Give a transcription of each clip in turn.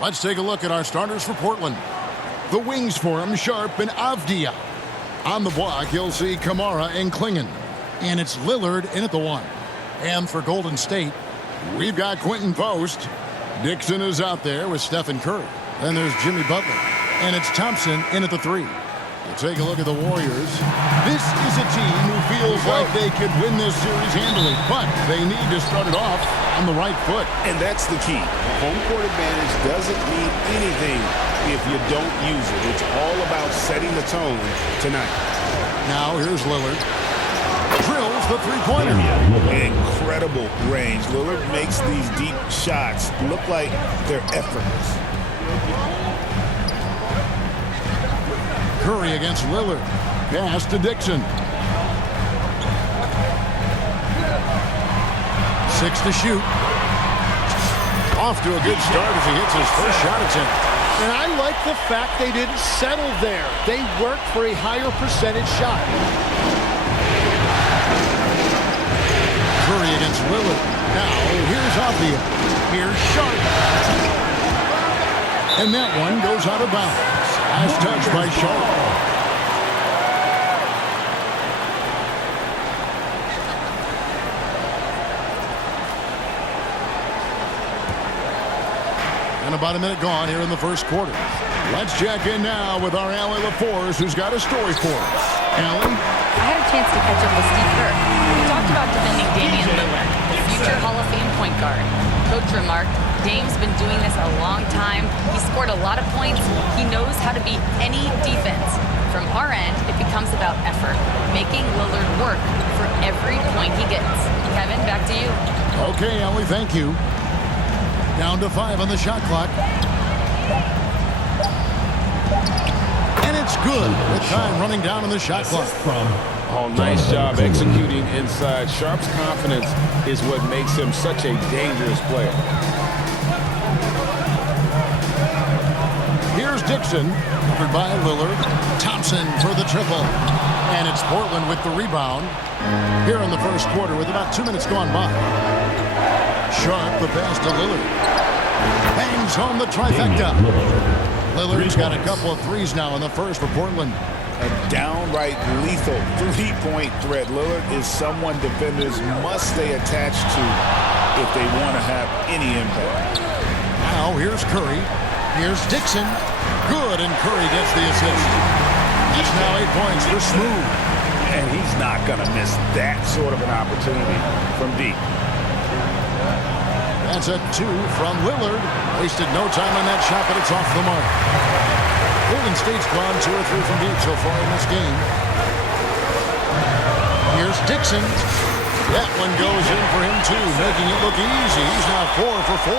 Let's take a look at our starters for Portland. The wings for him, Sharp and Avdia. On the block, you'll see Kamara and Klingon. And it's Lillard in at the 1. And for Golden State, we've got Quentin Post. Dixon is out there with Stephen Curry. Then there's Jimmy Butler. And it's Thompson in at the 3. We'll take a look at the Warriors. This is a team who feels like they could win this series handily, but they need to start it off on the right foot. And that's the key. Home court advantage doesn't mean anything if you don't use it. It's all about setting the tone tonight. Now here's Lillard. Drills the three-pointer. Incredible range. Lillard makes these deep shots look like they're effortless. Curry against Lillard. Pass to Dixon. 6 to shoot. Off to a good start as he hits his first shot attempt. And I like the fact they didn't settle there. They worked for a higher percentage shot. Curry against Lillard. Now here's Avdia. Here's Sharp. And that one goes out of bounds. Last touch by Sharp. And about a minute gone here in the first quarter. Let's check in now with our Allie LaForce, who's got a story for us. Allie? I had a chance to catch up with Steve Kerr. We talked about defending Damian Lillard, the future Hall of Fame point guard. Coach remarked, Dame's been doing this a long time. He scored a lot of points. He knows how to beat any defense. From our end, it becomes about effort, making Lillard work for every point he gets. Kevin, back to you. Okay, Allie, thank you. Down to 5 on the shot clock. And it's good with time running down on the shot clock. Oh, nice job executing inside. Sharp's confidence is what makes him such a dangerous player. Here's Dixon, covered by Lillard. Thompson for the triple. And it's Portland with the rebound here in the first quarter with about 2 minutes gone by. Sharp, the pass to Lillard. Bangs home the trifecta. Lillard's got a couple of threes now in the first for Portland. A downright lethal three-point threat. Lillard is someone defenders must stay attached to if they want to have any impact. Now here's Curry. Here's Dixon. Good, and Curry gets the assist. That's now 8 points for Smooth. And he's not going to miss that sort of an opportunity from deep. That's a 2 from Lillard. Wasted no time on that shot, but it's off the mark. Golden State's gone 2 or 3 from deep so far in this game. Here's Dixon. That one goes in for him too, making it look easy. He's now 4 for 4.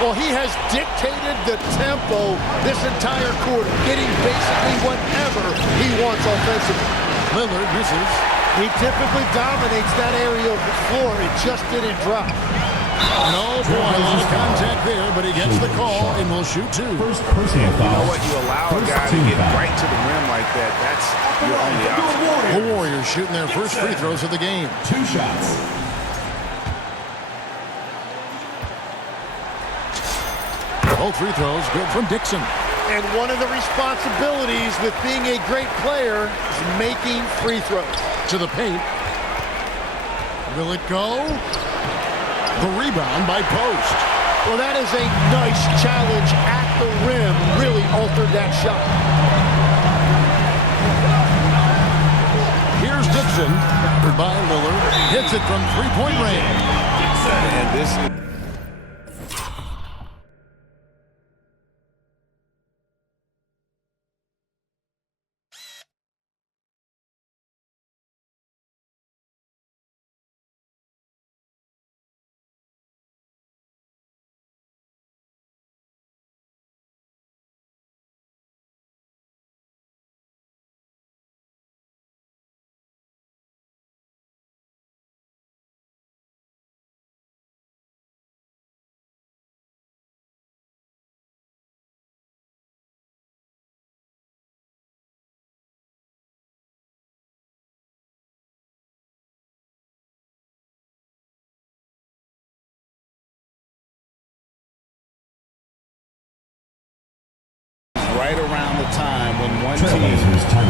Well, he has dictated the tempo this entire quarter, getting basically whatever he wants offensively. Lillard misses. He typically dominates that area of the floor. It just didn't drop. No point, a lot of contact there, but he gets the call and will shoot 2. First personal foul. You know what? You allow a guy to get right to the rim like that. That's your only option. The Warriors shooting their first free throws of the game. 2 shots. Both free throws good from Dixon. And one of the responsibilities with being a great player is making free throws. To the paint. Will it go? The rebound by Post. Well, that is a nice challenge at the rim. Really altered that shot. Here's Dixon, covered by Lillard. Hits it from three-point range. And this is right around the time when one team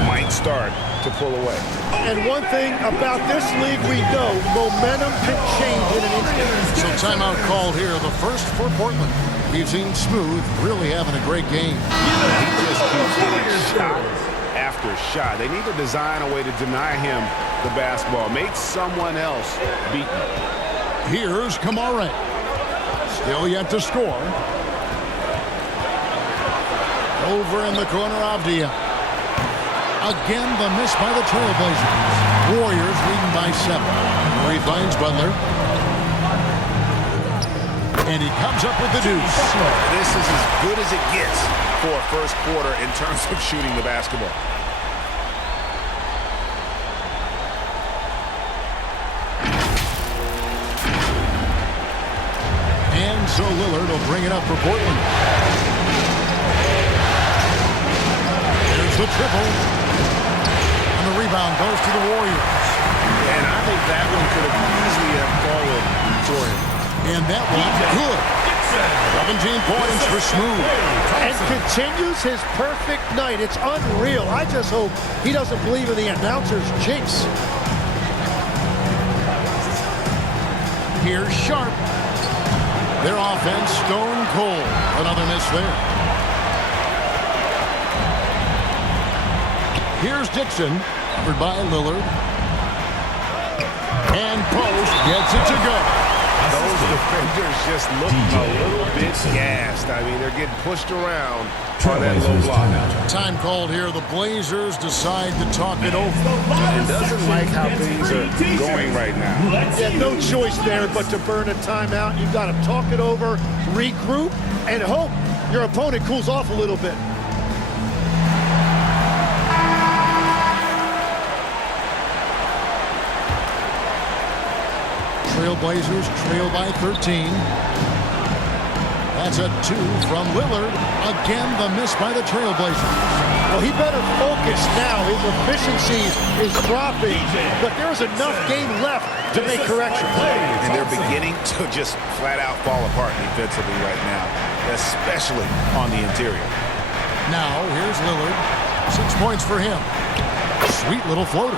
might start to pull away. And one thing about this league we know, momentum can change in an instant. So timeout called here, the first for Portland. We've seen Smooth really having a great game. He just keeps getting shot after shot. They need to design a way to deny him the basketball. Make someone else beat him. Here's Kamara. Still yet to score. Over in the corner, Avdia. Again, the miss by the Trailblazers. Warriors leading by 7. Murray finds Butler. And he comes up with the deuce. This is as good as it gets for a first quarter in terms of shooting the basketball. And so Lillard will bring it up for Portland. There's the triple. And the rebound goes to the Warriors. And I think that one could have easily have fallen for him. And that one good. 17 points for Smooth. And continues his perfect night. It's unreal. I just hope he doesn't believe in the announcer's jinx. Here's Sharp. Their offense stone cold. Another miss there. Here's Dixon. Covered by Lillard. And Post gets it to go. Those defenders just look a little bit gassed. I mean, they're getting pushed around on that low block. Time called here. The Blazers decide to talk it over. It doesn't like how things are going right now. Yeah, no choice there but to burn a timeout. You've got to talk it over, regroup, and hope your opponent cools off a little bit. Trailblazers trail by 13. That's a 2 from Lillard. Again, the miss by the Trailblazers. Well, he better focus now. His efficiency is dropping, but there's enough game left to make corrections. And they're beginning to just flat out fall apart defensively right now, especially on the interior. Now, here's Lillard. 6 points for him. Sweet little floater.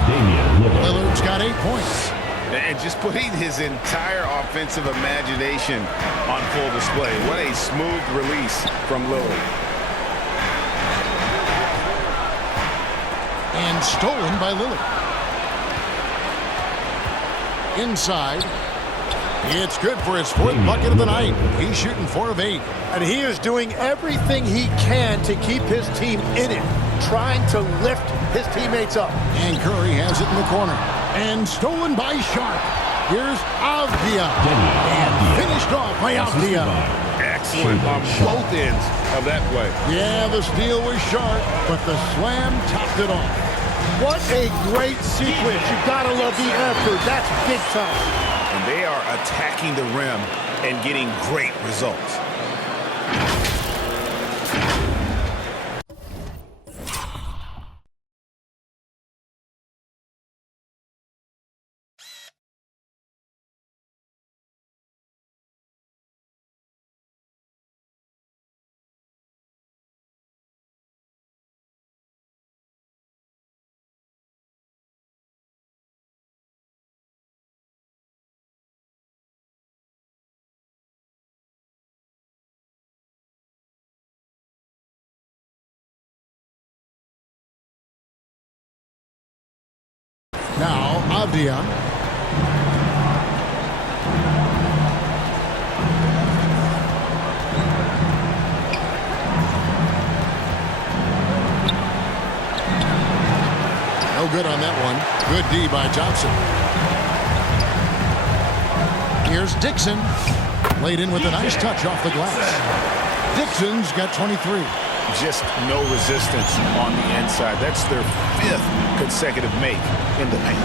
Lillard's got 8 points. And just putting his entire offensive imagination on full display. What a smooth release from Lillard. And stolen by Lillard. Inside. It's good for his 4th bucket of the night. He's shooting 4 of 8. And he is doing everything he can to keep his team in it, trying to lift his teammates up. And Curry has it in the corner. And stolen by Sharp. Here's Avdia. And finished off by Avdia. Excellent on both ends of that play. Yeah, the steal was sharp, but the slam topped it off. What a great sequence. You've got to love the effort. That's big time. And they are attacking the rim and getting great results. Now, Avdia. No good on that one. Good D by Johnson. Here's Dixon. Laid in with a nice touch off the glass. Dixon's got 23. Just no resistance on the inside. That's their 5th consecutive make in the paint.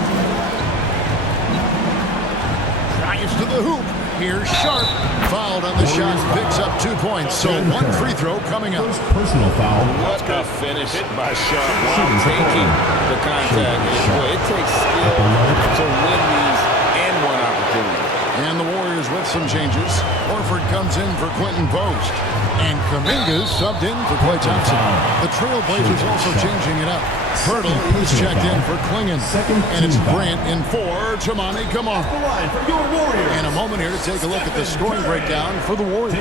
Drives to the hoop. Here's Sharp. Fouled on the shot. Picks up 2 points. So 1 free throw coming up. Personal foul. What a finish by Sharp while taking the contact. It takes skill to win these and one opportunity. And the Warriors with some changes. Horford comes in for Quentin Post. And Kuminga's subbed in for Klay Thompson. The Trailblazers also changing it up. Pirtle is checked in for Klingon. And it's Grant in for Tamani Kamara. And a moment here to take a look at the scoring breakdown for the Warriors.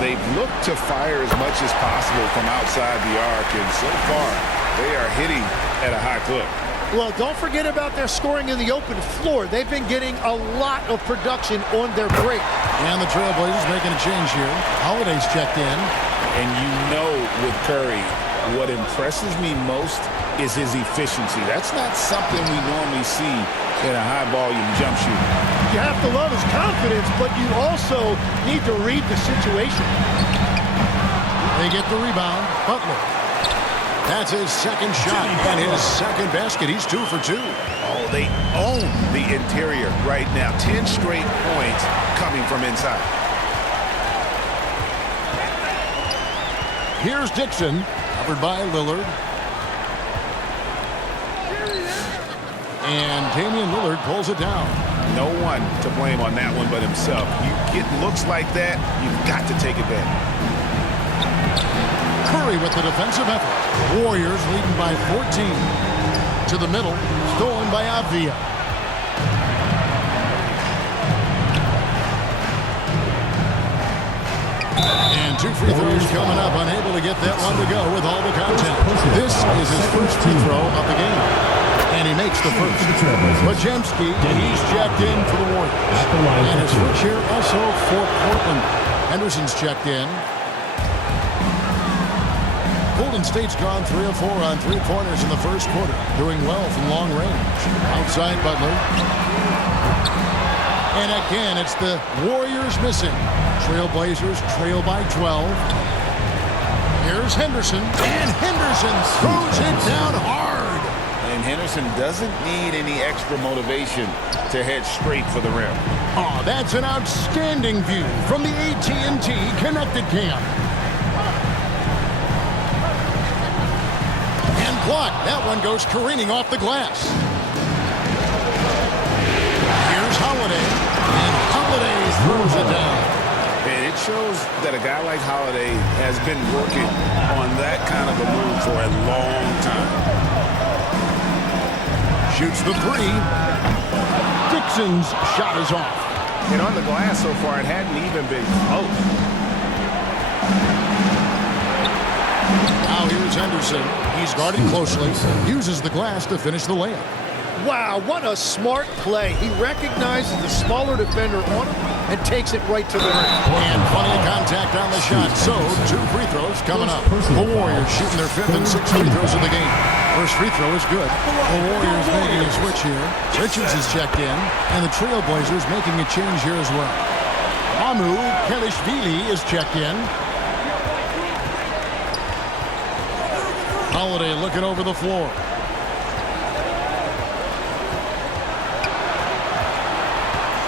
They've looked to fire as much as possible from outside the arc, and so far they are hitting at a high clip. Well, don't forget about their scoring in the open floor. They've been getting a lot of production on their break. And the Trailblazers making a change here. Holiday's checked in. And you know with Curry, what impresses me most is his efficiency. That's not something we normally see in a high-volume jump shooter. You have to love his confidence, but you also need to read the situation. They get the rebound. Butler. That's his second shot and his second basket. He's 2 for 2. Oh, they own the interior right now. 10 straight points coming from inside. Here's Dixon, covered by Lillard. And Damian Lillard pulls it down. No one to blame on that one but himself. You get looks like that, you've got to take advantage. Curry with the defensive effort. Warriors leading by 14. To the middle, stolen by Avdia. And 2 free throws coming up, unable to get that one to go with all the content. This is his first free throw of the game. And he makes the first. Podziemski, he's checked in for the Warriors. And a switch here also for Portland. Henderson's checked in. Golden State's gone 3 of 4 on three-pointers in the first quarter. Doing well from long range. Outside Butler. And again, it's the Warriors missing. Trailblazers trail by 12. Here's Henderson. And Henderson throws it down hard. And Henderson doesn't need any extra motivation to head straight for the rim. Oh, that's an outstanding view from the AT&T Connected Cam. And blocked. That one goes careening off the glass. Here's Holiday. And Holiday throws it down. And it shows that a guy like Holiday has been working on that kind of a move for a long time. Shoots the 3. Dixon's shot is off. And on the glass so far, it hadn't even been close. Now here's Henderson. He's guarded closely. Uses the glass to finish the layup. Wow, what a smart play. He recognizes the smaller defender on him and takes it right to the rim. And plenty of contact on the shot. So, 2 free throws coming up. The Warriors shooting their 5th and 6th free throws of the game. First free throw is good. The Warriors making a switch here. Richards is checked in. And the Trailblazers making a change here as well. Amu Kelishvili is checked in. Holiday looking over the floor.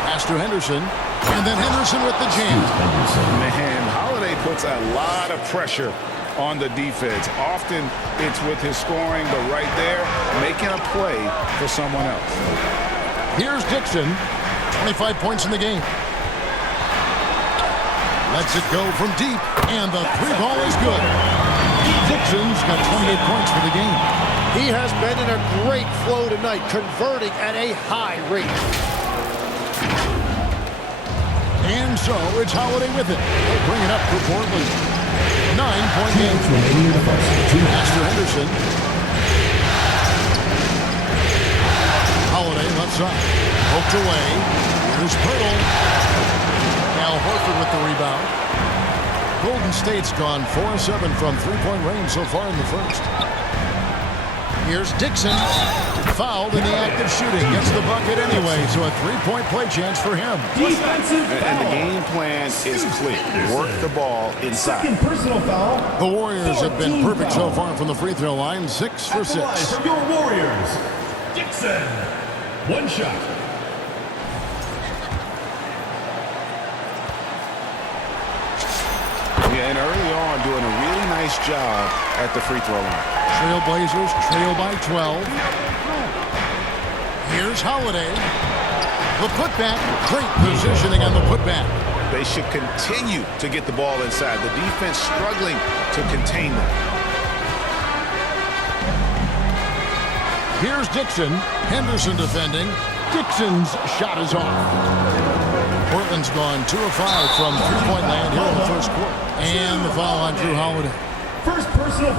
Pass to Henderson. And then Henderson with the jam. Man, Holiday puts a lot of pressure on the defense. Often it's with his scoring, but right there, making a play for someone else. Here's Dixon. 25 points in the game. Lets it go from deep. And the 3-ball is good. Dixon's got 28 points for the game. He has been in a great flow tonight, converting at a high rate. And so it's Holiday with it. They bring it up for Portland. 9-point game. Pass to Henderson. Holiday left side. Poked away. Here's Pirtle. Al Horford with the rebound. Golden State's gone 4-7 from 3-point range so far in the first. Here's Dixon. Fouled in the act of shooting. Gets the bucket anyway, so a 3-point play chance for him. And the game plan is clear. Work the ball inside. Second personal foul. The Warriors have been perfect so far from the free throw line. 6 for 6. For your Warriors, Dixon. 1 shot. Yeah, and early on, doing a really nice job at the free throw line. Trailblazers trail by 12. Here's Holiday. The putback, great positioning on the putback. They should continue to get the ball inside. The defense struggling to contain them. Here's Dixon. Henderson defending. Dixon's shot is off. Portland's gone 2 of 5 from three-point land here in the first quarter. And the foul on Drew Holiday.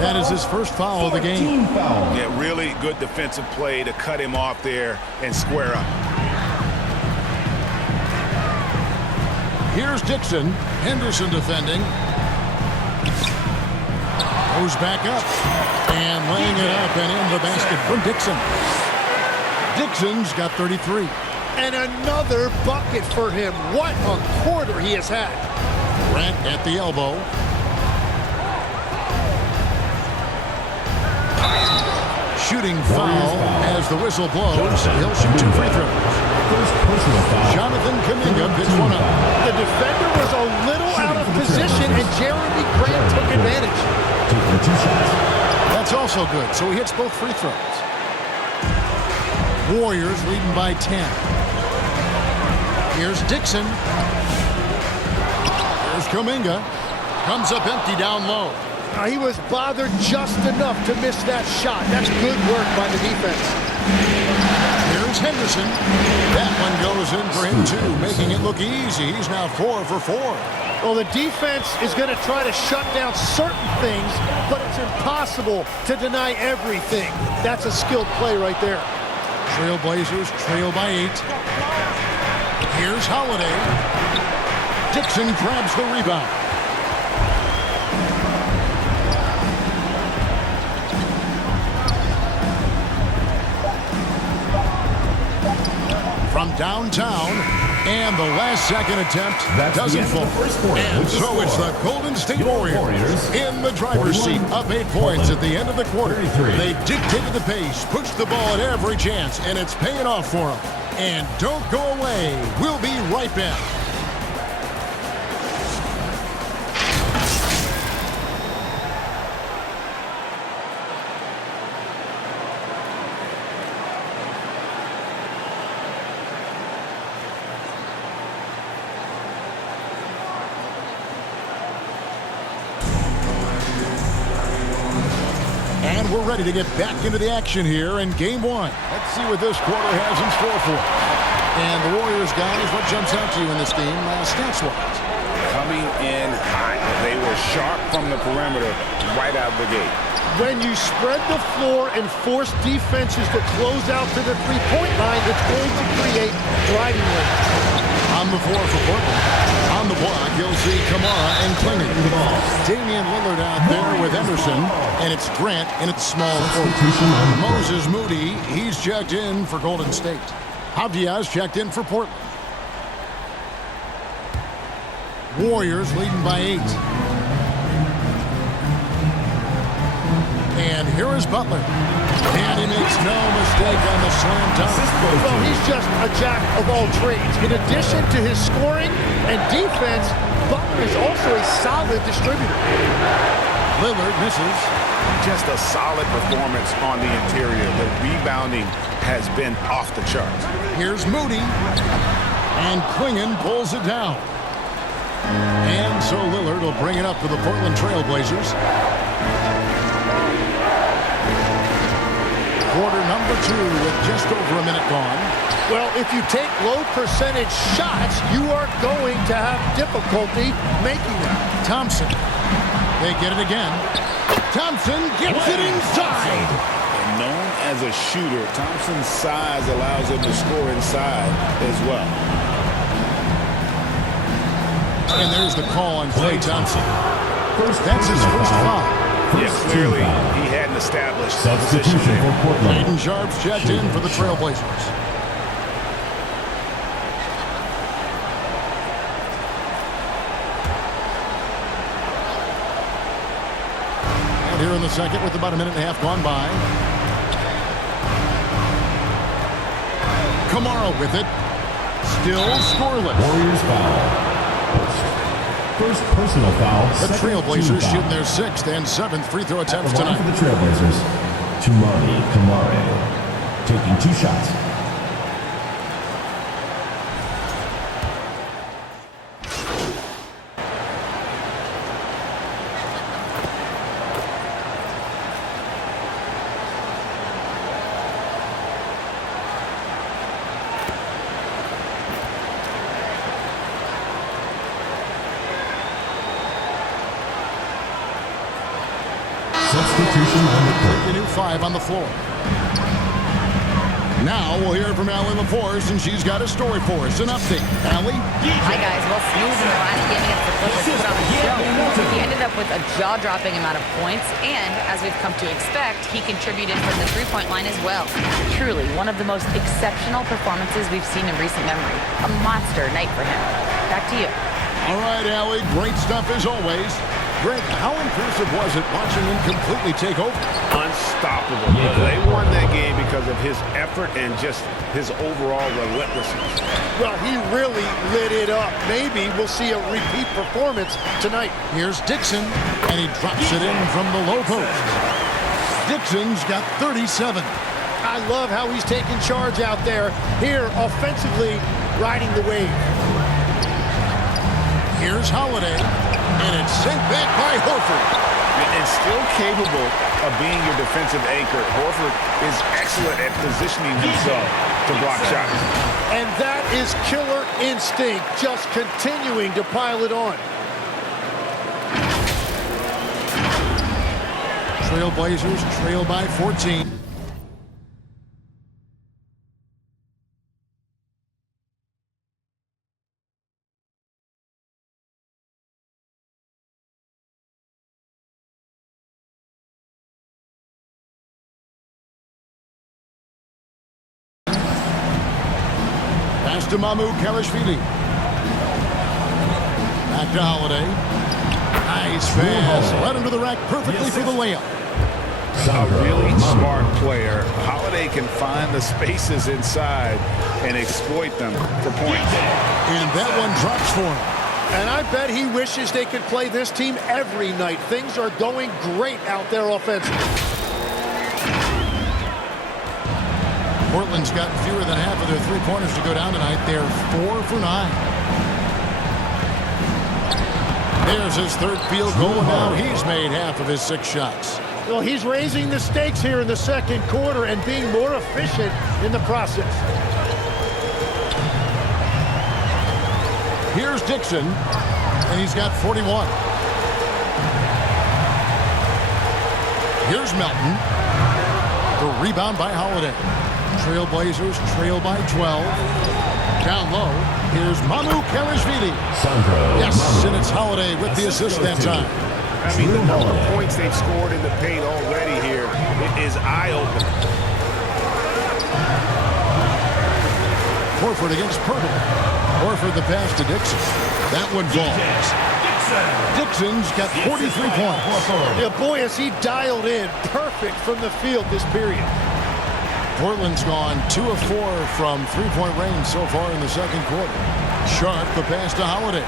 That is his first foul of the game. Yeah, really good defensive play to cut him off there and square up. Here's Dixon. Henderson defending. Goes back up. And laying it up and in the basket for Dixon. Dixon's got 33. And another bucket for him. What a quarter he has had. Grant at the elbow. Shooting foul as the whistle blows. He'll shoot 2 free throws. Jonathan Kuminga picks one up. The defender was a little out of position, and Jeremy Grant took advantage. That's also good, so he hits both free throws. Warriors leading by 10. Here's Dixon. Here's Kuminga. Comes up empty down low. He was bothered just enough to miss that shot. That's good work by the defense. Here's Henderson. That one goes in for him, too, making it look easy. He's now 4 for 4. Well, the defense is going to try to shut down certain things, but it's impossible to deny everything. That's a skilled play right there. Trailblazers trail by 8. Here's Holiday. Dixon grabs the rebound. From downtown, and the last second attempt doesn't fall. And so it's the Golden State Warriors in the driver's seat, up 8 points at the end of the quarter. They dictated the pace, pushed the ball at every chance, and it's paying off for them. And don't go away. We'll be right back. And we're ready to get back into the action here in game 1. Let's see what this quarter has in store for us. And the Warriors, guys, what jumps out to you in this game stats-wise? Coming in hot. They were sharp from the perimeter right out of the gate. When you spread the floor and force defenses to close out to the three-point line, it's going to create driving lanes. On the floor for Portland. On the block, you'll see Kamara and Klingon. Damian Lillard out there with Emerson, and it's Grant in its small forward. Moses Moody, he's checked in for Golden State. Avdia's checked in for Portland. Warriors leading by 8. And here is Butler. And he makes no mistake on the slam dunk. Well, he's just a jack of all trades. In addition to his scoring and defense, Butler is also a solid distributor. Lillard misses. Just a solid performance on the interior. The rebounding has been off the charts. Here's Moody. And Klingon pulls it down. And so Lillard will bring it up to the Portland Trailblazers. Quarter number 2 with just over a minute gone. Well, if you take low percentage shots, you are going to have difficulty making them. Thompson. They get it again. Thompson gets it inside. And known as a shooter, Thompson's size allows him to score inside as well. And there's the call on Klay Thompson. That's his first foul. Yeah, clearly he hadn't established substitution for Portland. Aiden Sharp's checked in for the Trailblazers. And here in the second with about a minute and a half gone by. Kamara with it. Still scoreless. Warriors foul. First personal foul. The Trailblazers shooting their 6th and 7th free throw attempts tonight. For the Trailblazers, Kamara taking 2 shots. Substitution on the court. The new 5 on the floor. Now we'll hear from Allie LaForce, and she's got a story for us. An update. Allie? Hi, guys. Well, Smooth in the last game against the Clippers put on a show. He ended up with a jaw-dropping amount of points, and as we've come to expect, he contributed from the three-point line as well. Truly, one of the most exceptional performances we've seen in recent memory. A monster night for him. Back to you. All right, Allie. Great stuff as always. Greg, how impressive was it watching him completely take over? Unstoppable. They won that game because of his effort and just his overall relentlessness. Well, he really lit it up. Maybe we'll see a repeat performance tonight. Here's Dixon, and he drops it in from the low post. Dixon's got 37. I love how he's taking charge out there. Here, offensively, riding the wave. Here's Holiday, and it's sent back by Horford. And still capable of being your defensive anchor. Horford is excellent at positioning himself to block shots. And that is killer instinct, just continuing to pile it on. Trailblazers trail by 14. Pass to MyCAREER. Back to Holiday. Nice pass. Right under the rack perfectly for the layup. A really smart player. Holiday can find the spaces inside and exploit them for points. And that one drops for him. And I bet he wishes they could play this team every night. Things are going great out there offensively. Portland's got fewer than half of their three-pointers to go down tonight. They're 4 for 9. There's his third field goal, and now he's made half of his 6 shots. Well, he's raising the stakes here in the second quarter and being more efficient in the process. Here's Dixon, and he's got 41. Here's Melton. The rebound by Holiday. Trailblazers trail by 12. Down low, here's MyCAREER. Yes, and it's Holiday with the assist that time. I mean, the number of points they've scored in the paint already here is eye-opening. Horford against Purtle. Horford the pass to Dixon. That one falls. Dixon's got 43 points. Yeah, boy, has he dialed in perfect from the field this period. Portland's gone 2 of 4 from three-point range so far in the second quarter. Sharp the pass to Holiday.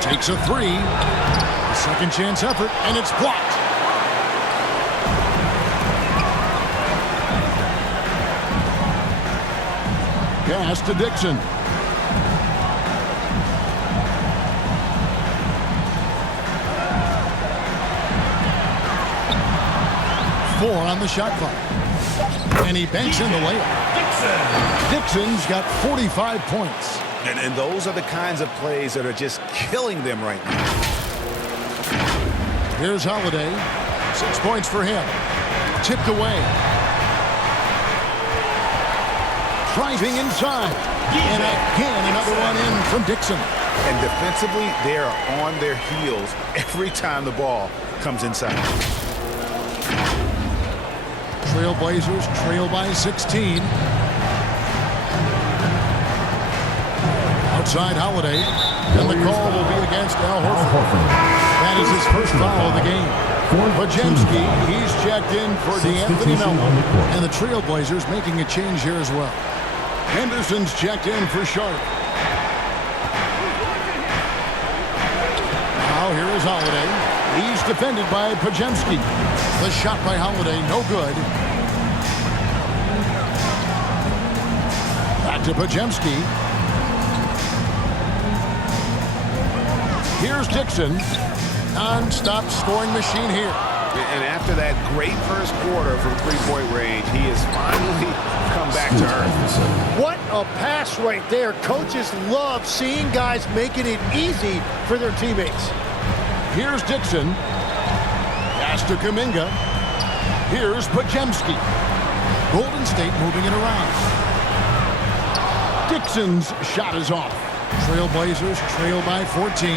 Takes a 3. A second chance effort, and it's blocked. Pass to Dixon. Four on the shot clock. And he banks in the layup. Dixon's got 45 points. And those are the kinds of plays that are just killing them right now. Here's Holiday. 6 points for him. Tipped away. Driving inside. And again, another one in from Dixon. And defensively, they are on their heels every time the ball comes inside. Trailblazers trail by 16. Outside Holiday. And the call will be against Al Horford. That is his first foul of the game. Pajemski, he's checked in for DeAnthony Melton. And the Trailblazers making a change here as well. Henderson's checked in for Sharp. Now here is Holiday. He's defended by Pajemski. The shot by Holiday, no good. Back to Pajemski. Here's Dixon. Non-stop scoring machine here. And after that great first quarter from three-point range, he has finally come back to earth. What a pass right there. Coaches love seeing guys making it easy for their teammates. Here's Dixon. Pass to Kuminga. Here's Pajemski. Golden State moving it around. Dixon's shot is off. Trailblazers trail by 14.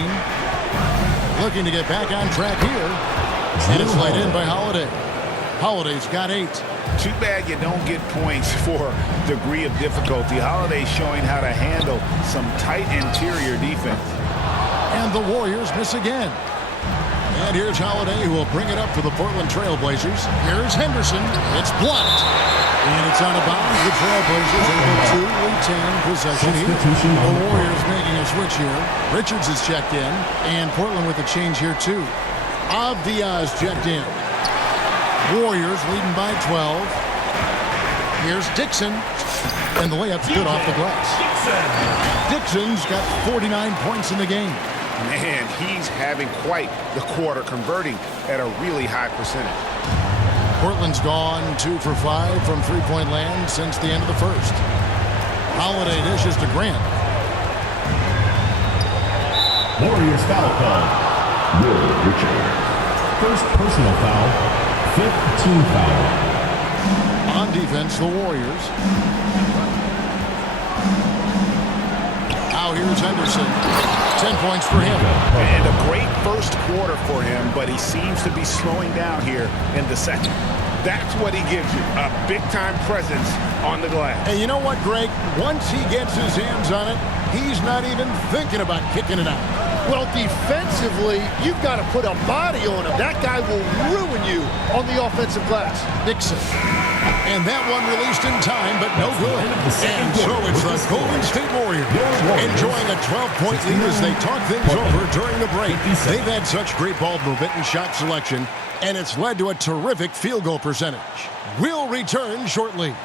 Looking to get back on track here. And it's laid in by Holiday. Holiday's got 8. Too bad you don't get points for degree of difficulty. Holiday showing how to handle some tight interior defense. And the Warriors miss again. And here's Holiday, who will bring it up for the Portland Trailblazers. Here's Henderson. It's blocked. And it's out of bounds. The Trailblazers able to retain possession here. The Warriors making a switch here. Richards is checked in. And Portland with a change here, too. Avdia's checked in. Warriors leading by 12. Here's Dixon. And the layup's good off the glass. Dixon's got 49 points in the game. Man, he's having quite the quarter, converting at a really high percentage. Portland's gone 2 for 5 from three-point land since the end of the first. Holiday dishes to Grant. Warriors foul call. Will Richard. First personal foul. 5th team foul. On defense, the Warriors. Now here's Henderson. 10 points for him. And a great first quarter for him, but he seems to be slowing down here in the second. That's what he gives you, a big-time presence on the glass. And you know what, Greg? Once he gets his hands on it, he's not even thinking about kicking it out. Well, defensively, you've got to put a body on him. That guy will ruin you on the offensive glass. Dixon. And that one released in time, but no good. And so it's the Golden State Warriors enjoying a 12-point lead as they talk things over during the break. They've had such great ball movement and shot selection, and it's led to a terrific field goal percentage. We'll return shortly.